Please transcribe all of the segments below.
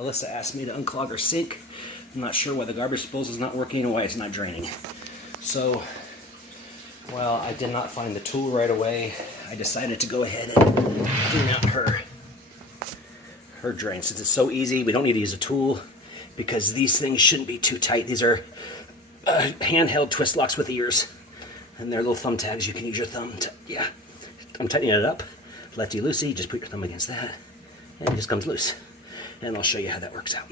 Alyssa asked me to unclog her sink. I'm not sure why the garbage disposal is not working and why it's not draining. So, well, I did not find the tool right away. I decided to go ahead and clean out her drain. Since it's so easy, we don't need to use a tool because these things shouldn't be too tight. These are handheld twist locks with ears, and they're little thumb tags. You can use your thumb to, yeah. I'm tightening it up. Lefty-loosey, just put your thumb against that, and it just comes loose. And I'll show you how that works out.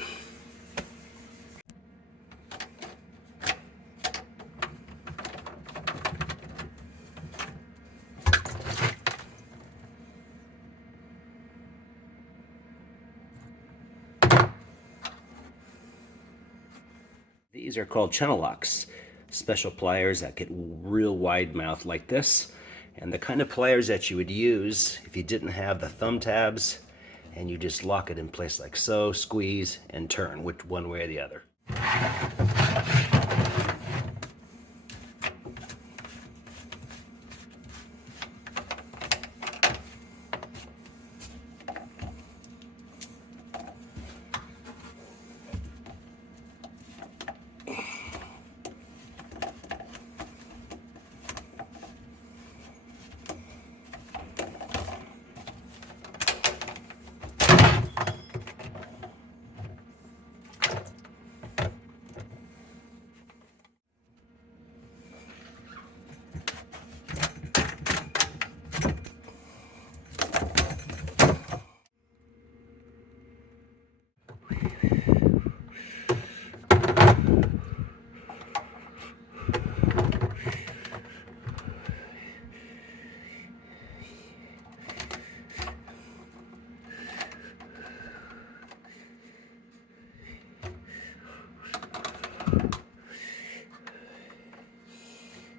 These are called channel locks. Special pliers that get real wide mouth like this. And the kind of pliers that you would use if you didn't have the thumb tabs, and you just lock it in place like so, squeeze and turn, which one way or the other.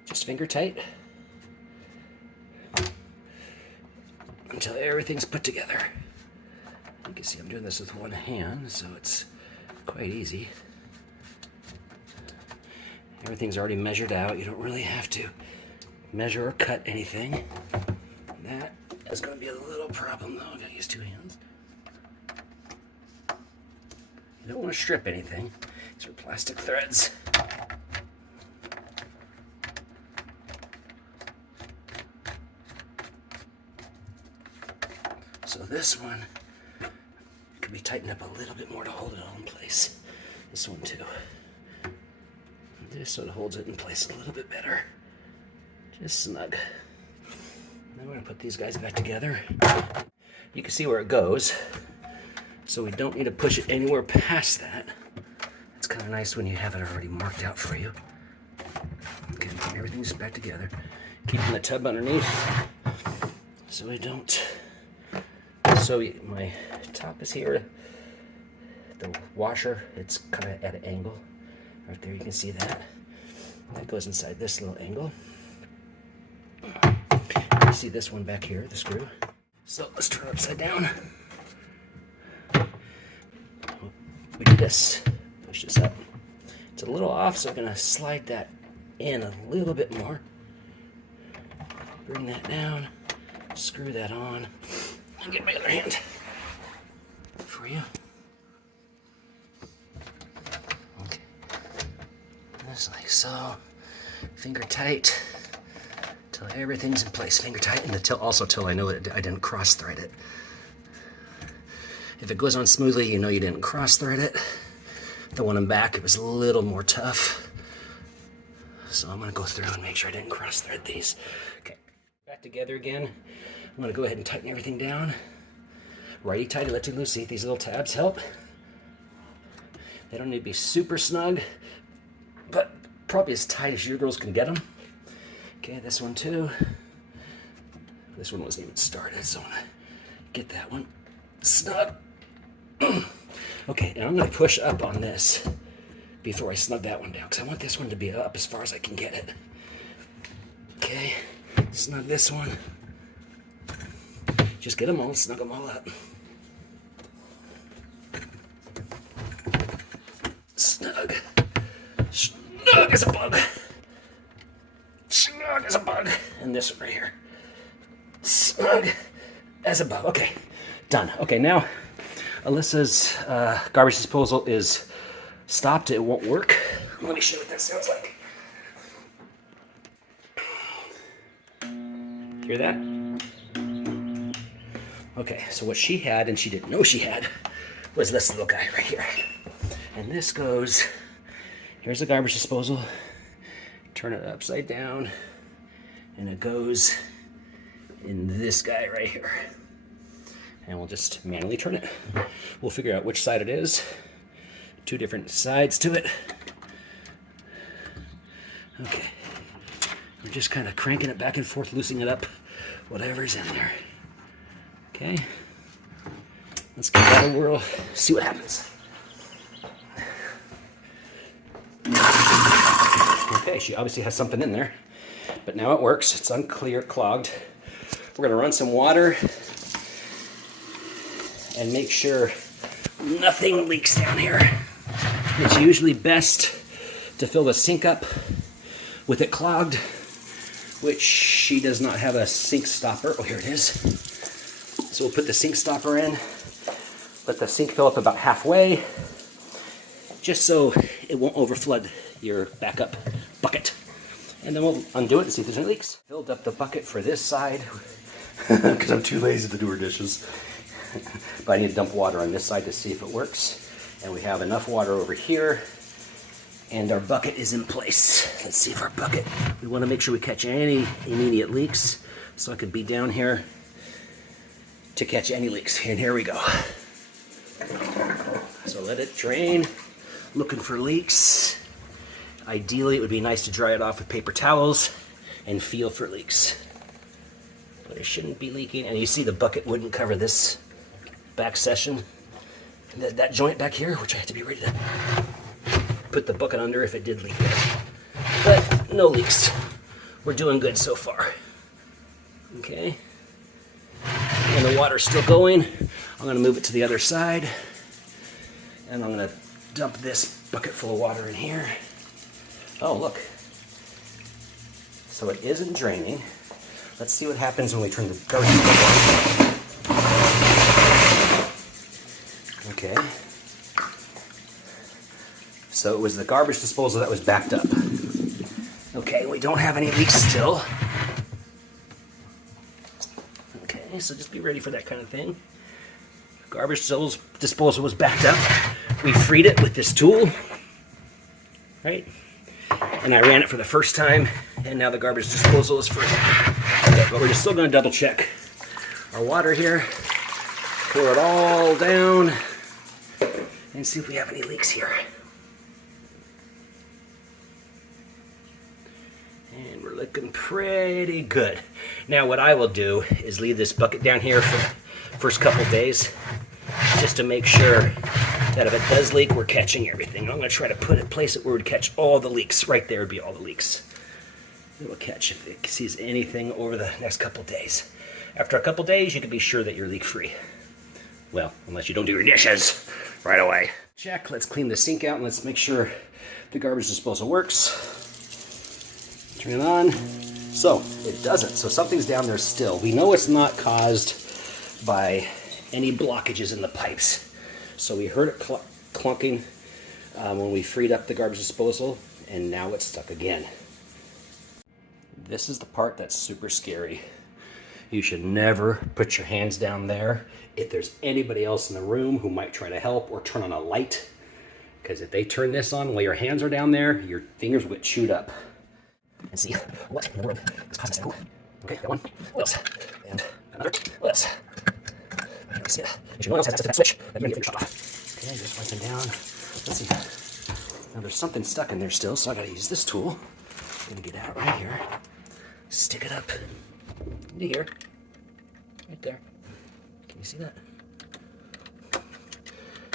Just finger tight until everything's put together. You can see I'm doing this with one hand, so it's quite easy. Everything's already measured out. You don't really have to measure or cut anything. That is going to be a little problem though. I've got to use two hands. You don't want to strip anything. These are plastic threads. So this one could be tightened up a little bit more to hold it all in place. This one too. Just so it holds it in place a little bit better. Just snug. Now we're going to put these guys back together. You can see where it goes. So we don't need to push it anywhere past that. It's kind of nice when you have it already marked out for you. Okay, putting everything just back together. Keeping the tub underneath so we don't. So my top is here. The washer, it's kind of at an angle. Right there, you can see that. That goes inside this little angle. You see this one back here, the screw. So let's turn it upside down. We do this, push this up. It's a little off, so I'm gonna slide that in a little bit more. Bring that down, screw that on, and get my other hand for you. Okay, just like so. Finger tight till everything's in place. Finger tight, and also till I know that I didn't cross thread it. If it goes on smoothly, you know you didn't cross thread it. The one in back, it was a little more tough. So I'm gonna go through and make sure I didn't cross thread these. Okay, back together again. I'm gonna go ahead and tighten everything down. Righty tighty, lefty loosey. These little tabs help. They don't need to be super snug, but probably as tight as your girls can get them. Okay, this one too. This one wasn't even started, so I'm gonna get that one snug. Okay, and I'm gonna push up on this before I snug that one down, because I want this one to be up as far as I can get it. Okay, snug this one. Just get them all, snug them all up. Snug. Snug as a bug. Snug as a bug. And this one right here. Snug as a bug. Okay, done. Okay, now Alyssa's garbage disposal is stopped. It won't work. Let me show you what that sounds like. Hear that? Okay, so what she had, and she didn't know she had, was this little guy right here. And this goes, here's the garbage disposal. Turn it upside down, and it goes in this guy right here. And we'll just manually turn it. We'll figure out which side it is. 2 different sides to it. Okay. We're just kind of cranking it back and forth, loosening it up, whatever's in there. Okay. Let's give that a whirl, see what happens. Okay, she obviously has something in there, but now it works. It's unclogged. We're gonna run some water and make sure nothing leaks down here. It's usually best to fill the sink up with it clogged, which she does not have a sink stopper. Oh, here it is. So we'll put the sink stopper in, let the sink fill up about halfway, just so it won't overflood your backup bucket. And then we'll undo it and see if there's any leaks. Filled up the bucket for this side, because I'm too lazy to do her dishes. But I need to dump water on this side to see if it works. And we have enough water over here, and our bucket is in place. Let's see if our bucket, we want to make sure we catch any immediate leaks, so I could be down here to catch any leaks. And here we go. So let it drain, looking for leaks. Ideally, it would be nice to dry it off with paper towels and feel for leaks. But it shouldn't be leaking. And you see the bucket wouldn't cover this back section, that joint back here, which I have to be ready to put the bucket under if it did leak there. But no leaks. We're doing good so far. Okay. And the water's still going. I'm gonna move it to the other side. And I'm gonna dump this bucket full of water in here. Oh, look. So it isn't draining. Let's see what happens when we turn the garbage on. Okay. So it was the garbage disposal that was backed up. Okay, we don't have any leaks still. Okay, so just be ready for that kind of thing. Garbage disposal was backed up. We freed it with this tool, right? And I ran it for the first time, and now the garbage disposal is free. Okay, but we're just still going to double check our water here, pour it all down, and see if we have any leaks here. And we're looking pretty good. Now what I will do is leave this bucket down here for the first couple days, just to make sure that if it does leak, we're catching everything. I'm going to try to place it where it would catch all the leaks. Right there would be all the leaks. It will catch if it sees anything over the next couple days. After a couple days, you can be sure that you're leak-free. Well, unless you don't do your dishes right away. Check. Let's clean the sink out and let's make sure the garbage disposal works. Turn it on. So, it doesn't. So something's down there still. We know it's not caused by any blockages in the pipes. So we heard it clunking when we freed up the garbage disposal, and now it's stuck again. This is the part that's super scary. You should never put your hands down there if there's anybody else in the room who might try to help or turn on a light. Because if they turn this on while your hands are down there, your fingers will get chewed up. And see what in the world is causing this. Okay, that one. What else? And another. What else? See it. If no one else has access to that switch, then you're going to get shut off. Okay, just wiping down. Let's see. Now there's something stuck in there still, so I got to use this tool. I'm going to get out right here. Stick it up into here. Right there. Can you see that?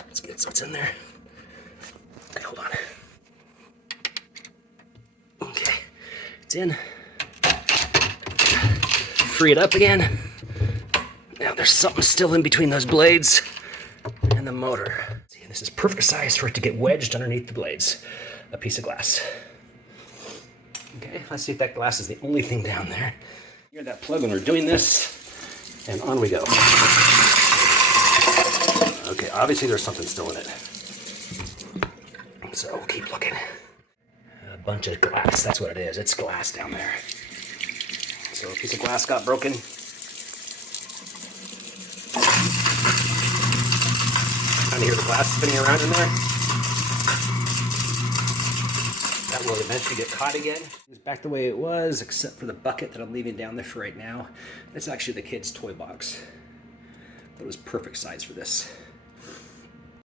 Let's get so it's in there. Okay, hold on. Okay, it's in. Free it up again. Now there's something still in between those blades and the motor. See, this is perfect size for it to get wedged underneath the blades. A piece of glass. Okay, let's see if that glass is the only thing down there. Hear that plug when we're doing this, and on we go. Okay, obviously there's something still in it. So we'll keep looking. A bunch of glass, that's what it is. It's glass down there. So a piece of glass got broken. Kind of hear the glass spinning around in there. That will eventually get caught again. It's back the way it was, except for the bucket that I'm leaving down there for right now. That's actually the kid's toy box. That was perfect size for this.